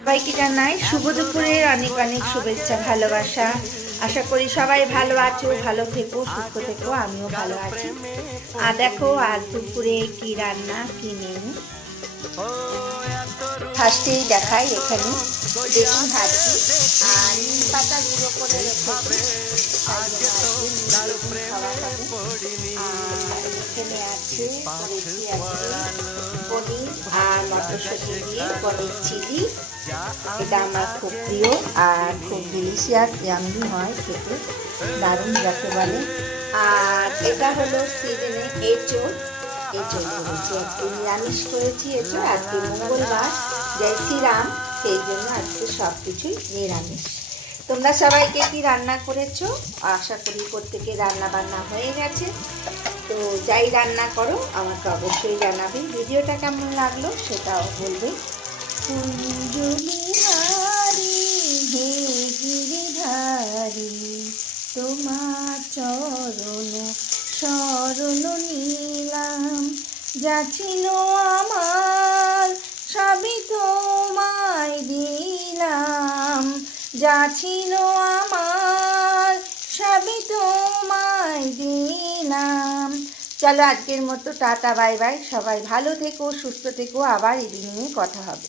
সবাইকে জানাই শুভ দুপুরের অনেক অনেক শুভেচ্ছা ভালোবাসা। আশা করি সবাই ভালো আছো, ভালো থেকো, সুস্থ থেকো। আমিও ভালো আছি। আর দেখো আজ দুপুরে কি রান্না, কি মেনু। ফার্স্টেই দেখাই, এখানে বেগুন ভাজি আর নিম পাতা গুঁড়ো করে রেখেছি, বেগুন খাওয়া হবে। আর এখানে আছে করেছি পনির আর মটরশুঁটি দিয়ে পনির চিলি। এটা আমার খুব প্রিয় আর খুব ডিলিশিয়াস, ইয়াম্মি হয় খেতে, দারুণ যাকে বলে। আর এটা হলো সিজনে এঁচোড় করেছি, আজকে নিরামিষ করেছি এঁচোড়। আজকে মঙ্গলবার, জয় শ্রীরাম, সেই জন্য আজকে সব কিছুই নিরামিষ। তোমরা সবাইকে কি রান্না করেছো? আশা করি প্রত্যেকে রান্না বান্না হয়ে গেছে। তো যাই রান্না করো আমাকে অবশ্যই জানাবে। ভিডিওটা কেমন লাগলো সেটাও বলবে। কুঞ্জবিহারী হে গিরিধারী, তোমার চরণ শরণ নিলাম। যা ছিল আমার সবই তোমায় দিলাম, যা ছিল আমার সবই তোমায় দিলাম। চলো আজকের মতো টাটা, বাই বাই। সবাই ভালো থেকো, সুস্থ থেকো। আবার এদিন নিয়ে কথা হবে।